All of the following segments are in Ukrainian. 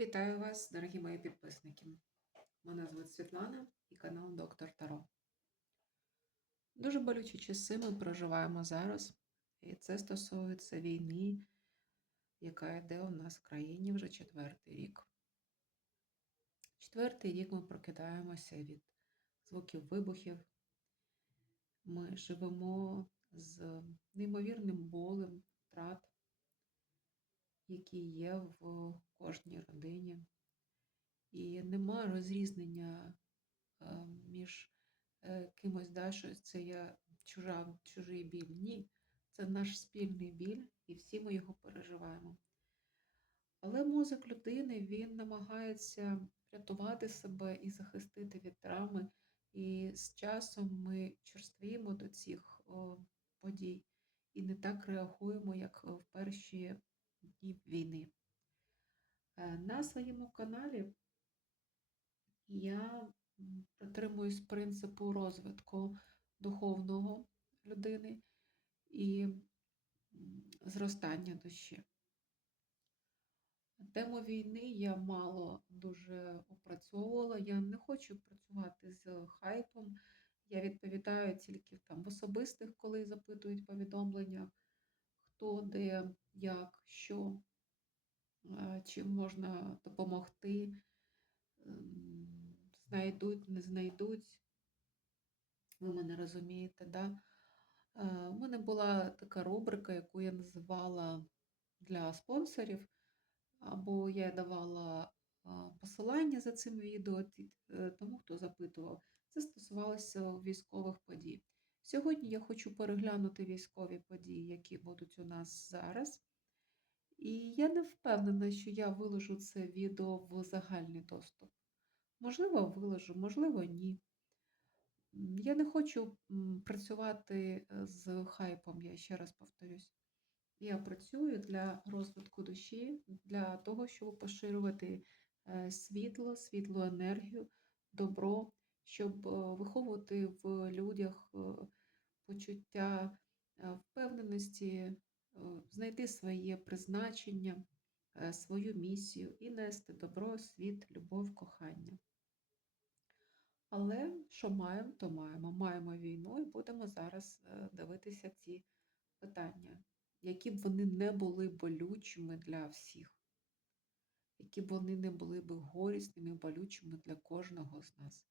Вітаю вас, дорогі мої підписники. Мене звуть Світлана і канал Доктор Таро. Дуже болючі часи ми проживаємо зараз, і це стосується війни, яка йде у нас в країні вже четвертий рік. Четвертий рік ми прокидаємося від звуків вибухів. Ми живемо з неймовірним болем, втрат, які є в кожній родині. І нема розрізнення е, між е, кимось, да, що це є чужа, чужий біль. Ні, це наш спільний біль, і всі ми його переживаємо. Але мозок людини він намагається рятувати себе і захистити від травми. І з часом ми черствіємо до цих подій і не так реагуємо, як в перші дні війни. Е, На своєму каналі я м, притримуюсь принципу розвитку духовного людини і зростання душі. Тему війни я мало дуже опрацьовувала. Я не хочу працювати з хайпом. Я відповідаю тільки там в особистих, коли запитують повідомлення, хто, де, як, що, е, чим можна допомогти, ем, знайдуть, не знайдуть. Ви мене розумієте, да? Е, У мене була така рубрика, яку я називала для спонсорів, або я давала посилання за цим відео е, тому, хто запитував. Це стосувалося військових подій. Сьогодні я хочу переглянути військові події, які будуть у нас зараз. І я не впевнена, що я виложу це відео в загальний доступ. Можливо, виложу, можливо, ні. Я не хочу працювати е, з хайпом, я ще раз повторюсь. Я працюю для розвитку душі, для того, щоб поширювати е, світло, світлу енергію, добро, щоб е, виховувати в людях почуття е, впевненості, е, знайти своє призначення, е, свою місію і нести добро, світ, любов, кохання. Але що маємо, то маємо. Маємо війну і будемо зараз дивитися ці питання, які б вони не були болючими для всіх, які б вони не були б горісними, болючими для кожного з нас.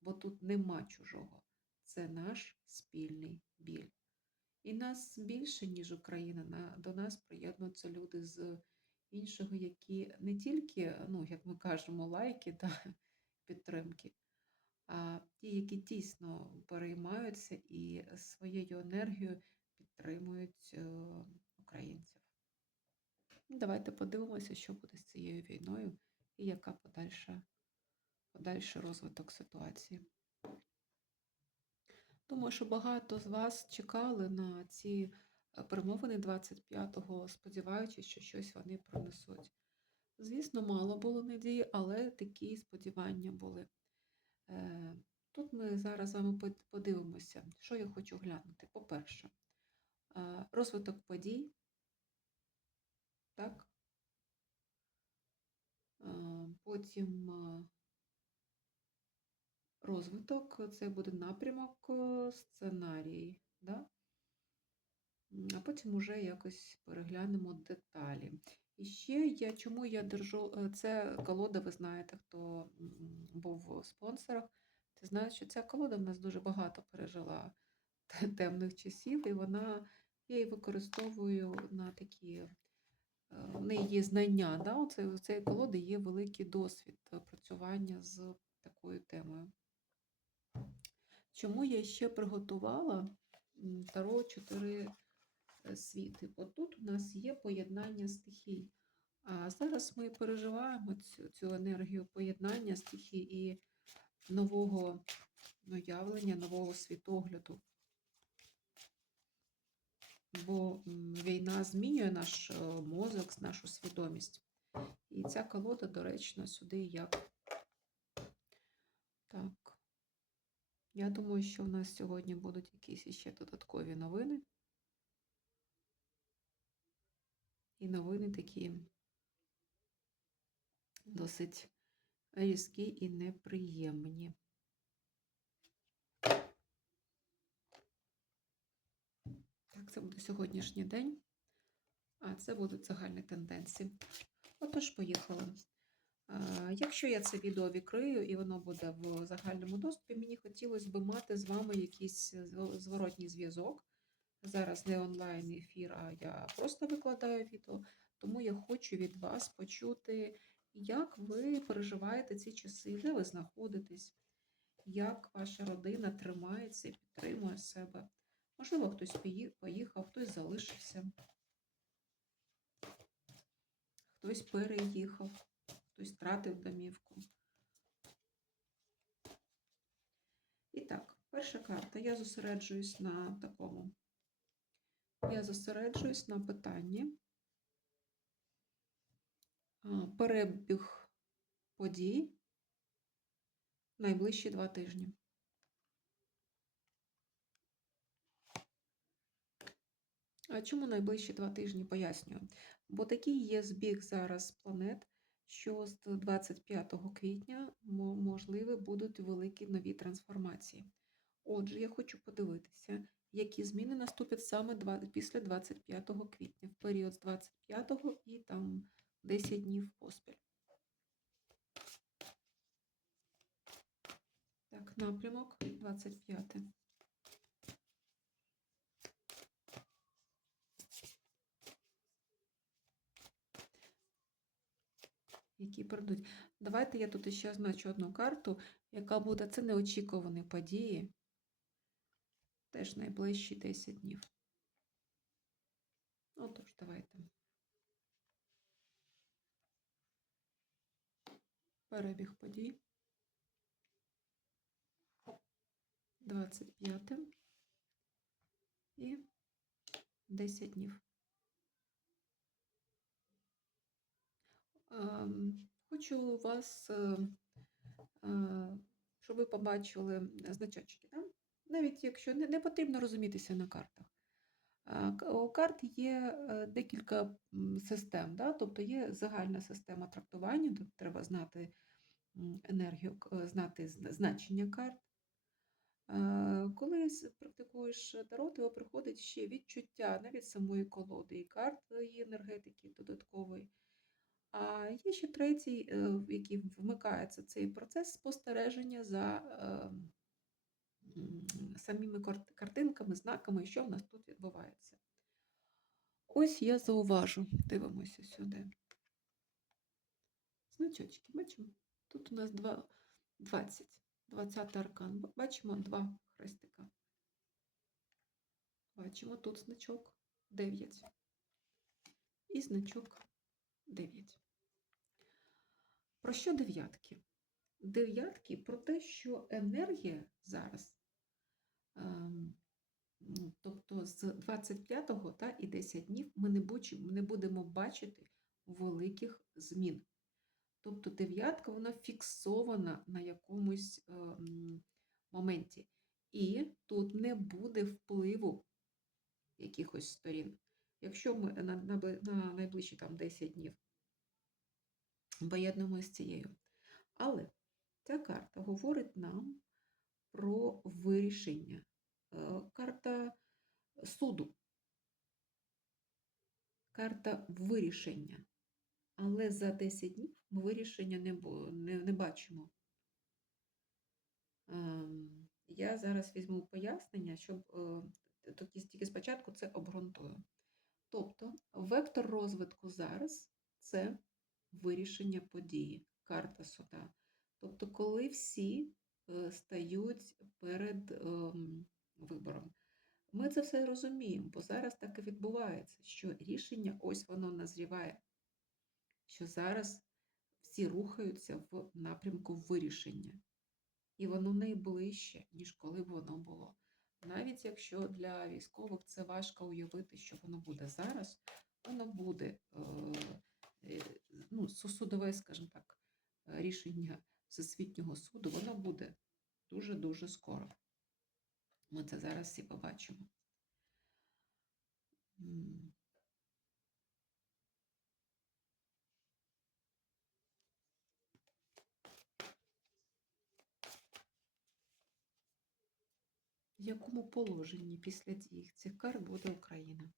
Бо тут нема чужого. Це наш спільний біль. І нас більше, ніж Україна. На- До нас приєднуються люди з іншого, які не тільки, ну, як ми кажемо, лайки та підтримки, а ті, які дійсно переймаються і своєю енергією підтримують е, українців. Давайте подивимося, що буде з цією війною і яка подальша, подальший розвиток ситуації. Думаю, що багато з вас чекали на ці е, перемовини 25-го, сподіваючись, що щось вони пронесуть. Звісно, мало було надії, але такі сподівання були. Е, Тут ми зараз з вами подивимося, що я хочу глянути. По-перше, е, розвиток подій. Так. Потім розвиток, це буде напрямок, е, сценарій. Да? А потім уже якось переглянемо деталі. І ще я чому я держу, е, це колода, ви знаєте, хто був в спонсорах, ти знаєш, що ця колода в нас дуже багато пережила темних часів, і вона я її використовую на такі, е, в неї є знання. Да? У цієї колоди є великий досвід працювання з такою темою. Чому я ще приготувала Таро 4 е, світи? Отут у нас є поєднання стихій. А зараз ми переживаємо цю, цю енергію поєднання стихій і нового ну, явлення, нового світогляду. Бо війна змінює наш е, мозок, нашу свідомість. І ця колода доречна сюди як. Так. Я думаю, що в нас сьогодні будуть якісь іще додаткові новини. І новини такі досить різкі і неприємні. Так, це буде сьогоднішній день, а це будуть загальні тенденції. Отож, поїхали. Якщо я це відео відкрию і воно буде в загальному доступі, мені хотілося б мати з вами якийсь зворотній зв'язок. Зараз не онлайн ефір, а я просто викладаю відео. Тому я хочу від вас почути, як ви переживаєте ці часи, де ви знаходитесь, як ваша родина тримається і підтримує себе. Можливо, хтось поїхав, хтось залишився, хтось переїхав, хтось втратив домівку. І так, перша карта. Я зосереджуюсь на такому. Я зосереджуюсь на питанні. Перебіг подій найближчі два тижні. А чому найближчі два тижні пояснюю? Бо такий є збіг зараз планет, що з 25 квітня мо- можливі будуть великі нові трансформації. Отже, я хочу подивитися, які зміни наступять саме після 25 квітня, в період з 25 і там 10 днів поспіль. Так, напрямок 25. Які прийдуть. Давайте я тут ще означу одну карту, яка буде це неочікувані події. Теж найближчі 10 днів. Отож, давайте. Перебіг подій. 25 і 10 днів. Хочу вас, е, е, щоб ви побачили значочки. Да? Навіть якщо не, потрібно розумітися на картах. Е, У карт є е, декілька систем, да? тобто є загальна система трактування, тут треба знати енергію, е, знати значення карт. Е, Коли практикуєш таро, тебе приходить ще відчуття навіть самої колоди і карт і енергетики додаткової. А є ще третій, е, в який вмикається цей процес спостереження за е, самими картинками, знаками, що в нас тут відбувається. Ось я зауважу, дивимося сюди. Значочки, бачимо? Тут у нас два, 20, 20 аркан. Бачимо два хрестика. Бачимо тут значок 9. І значок 9. Про що дев'ятки? Дев'ятки про те, що енергія зараз, ем, ну, тобто з 25-го та і 10 днів ми не, будемо бачити великих змін. Тобто дев'ятка вона фіксована на якомусь ем, моменті. І тут не буде впливу якихось сторін. Якщо ми на, на, на найближчі там 10 днів поєднуємо з цією. Але ця карта говорить нам про вирішення. Е, Карта суду, карта вирішення. Але за 10 днів ми вирішення не, не, не бачимо. Ем, Я зараз візьму пояснення, щоб е, тільки спочатку це обґрунтую. Тобто, вектор розвитку зараз це вирішення події, карта суда. Тобто, коли всі е, стають перед ем, вибором. Ми це все розуміємо, бо зараз так і відбувається, що рішення ось воно назріває, що зараз всі рухаються в напрямку вирішення. І воно найближче, ніж коли б воно було. Навіть якщо для військових це важко уявити, що воно буде зараз, воно буде е, е, ну, судове, скажімо так, е, рішення Всесвітнього суду, воно буде дуже-дуже скоро. Ми це зараз всі побачимо. Якому положенні після дії цих карт буде Україна?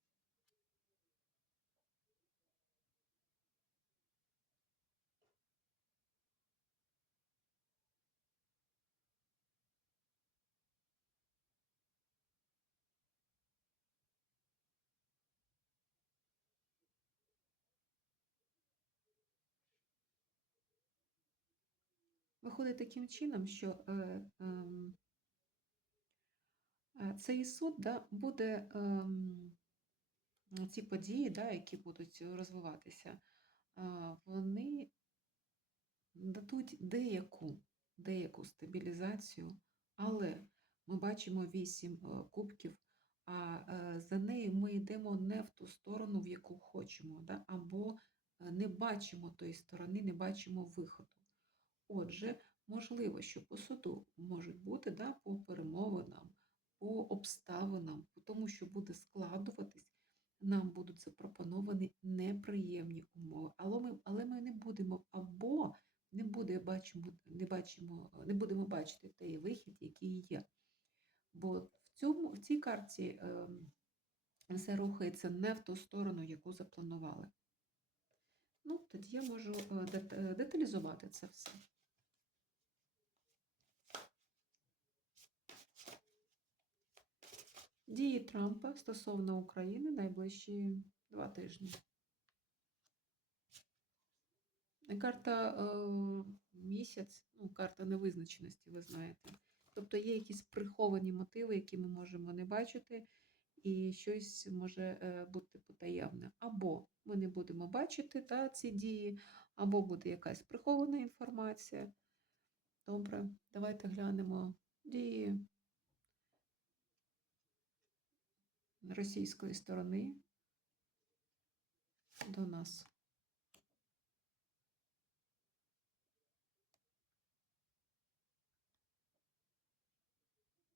Виходить таким чином, що е, е, цей суд да, буде ем, ці події, да, які будуть розвиватися, вони дадуть деяку, деяку стабілізацію, але ми бачимо вісім е, кубків, а е, за нею ми йдемо не в ту сторону, в яку хочемо, да, або е, не бачимо тої сторони, не бачимо виходу. Отже, можливо, що по суду можуть бути да, по перемовинам, по обставинам, по тому, що буде складуватись, нам будуть запропоновані неприємні умови. Але ми, але ми не будемо або не буде, бачимо, не, бачимо, не будемо бачити той вихід, який є. Бо в, цьому, в цій карті е, все рухається не в ту сторону, яку запланували. Ну, тоді я можу е, е, деталізувати це все. Дії Трампа стосовно України найближчі два тижні. Карта е, місяць, ну, карта невизначеності, ви знаєте. Тобто є якісь приховані мотиви, які ми можемо не бачити, і щось може е, бути потаємне. Або ми не будемо бачити та, ці дії, або буде якась прихована інформація. Добре, давайте глянемо дії російської сторони до нас.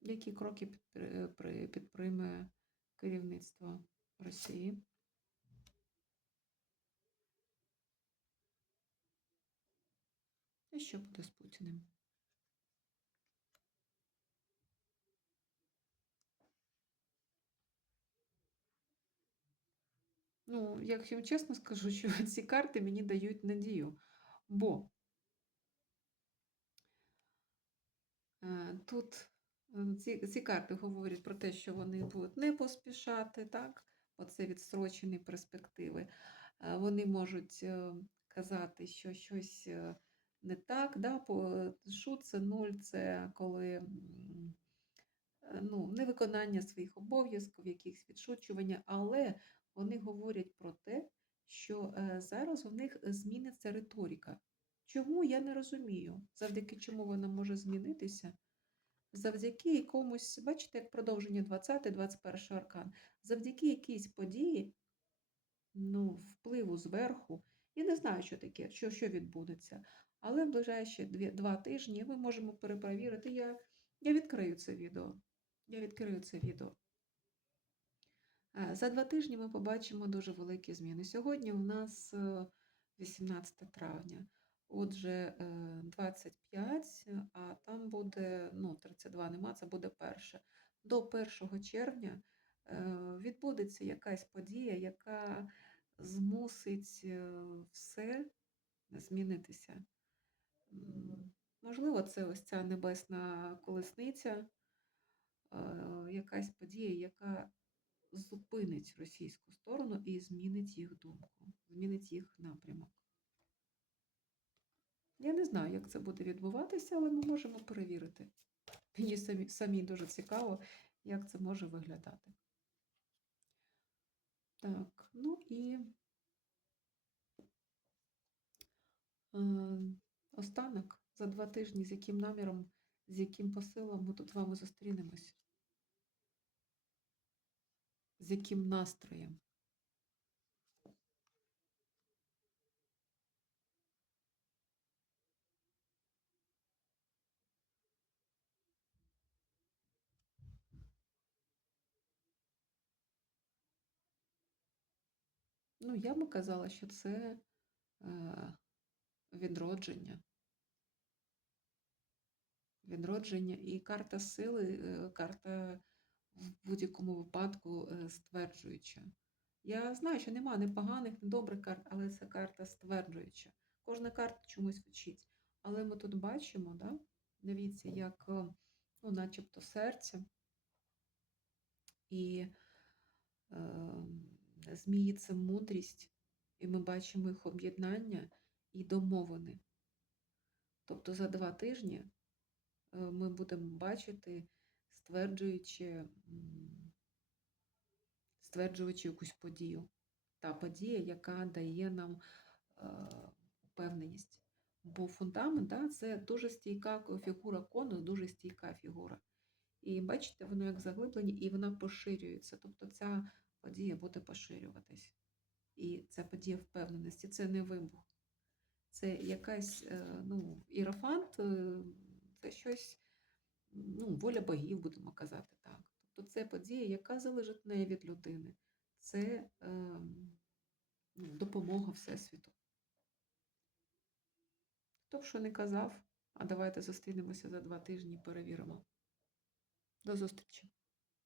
Які кроки підприме керівництво Росії? І що буде з Путіним? Ну, якщо чесно скажу, що ці карти мені дають надію, бо е, тут ці ці карти говорять про те, що вони будуть не поспішати, так? Оце відстрочені перспективи. Вони можуть казати, що щось не так. Да? Шут це нуль, це коли ну, невиконання своїх обов'язків, якихось відшучування, але вони говорять про те, що е, зараз у них зміниться риторика. Чому я не розумію, завдяки чому вона може змінитися? Завдяки якомусь, бачите, як продовження 20-21 аркан, завдяки якійсь події, ну, впливу зверху, я не знаю, що таке, що що відбудеться. Але в ближайші дві, два тижні ми можемо перепровірити. Я я відкрию це відео. Я відкрию це відео. Е, за два тижні ми побачимо дуже великі зміни. Сьогодні у нас 18 е, травня, отже, 25, е, а там буде ну, 32 нема, це буде перше. До 1 червня відбудеться якась подія, яка змусить все змінитися. Можливо, це ось ця небесна колесниця, якась подія, яка зупинить російську сторону і змінить їх думку, змінить їх напрямок. Я не знаю, як це буде відбуватися, але ми можемо перевірити. Мені самі, самі дуже цікаво, як це може виглядати. Так, ну і е, останок за два тижні, з яким наміром, з яким посилом ми тут з вами зустрінемось з яким настроєм. Ну, я би казала, що це е, відродження. відродження. І карта сили, е, карта в будь-якому випадку е, стверджуюча. Я знаю, що нема ні поганих, ні добрих карт, але це карта стверджуюча. Кожна карта чомусь вчить. Але ми тут бачимо, да? дивіться, як е, ну, начебто серце і е, змії це мудрість, і ми бачимо їх об'єднання і домовини. Тобто за два тижні е, ми будемо бачити, стверджуючи, стверджуючи якусь подію. Та подія, яка дає нам е, впевненість. Бо фундамент да, це дуже стійка фігура кону, дуже стійка фігура. І бачите, воно як заглиблення, і вона поширюється. Тобто ця подія буде поширюватись. І ця подія впевненості це не вибух. Це якась, е, ну, іерофант, е, це щось, ну, воля богів, будемо казати так. Тобто це подія, яка залежить не від людини. Це ну, допомога Всесвіту. Хто що не казав, а давайте зустрінемося за два тижні і перевіримо. До зустрічі!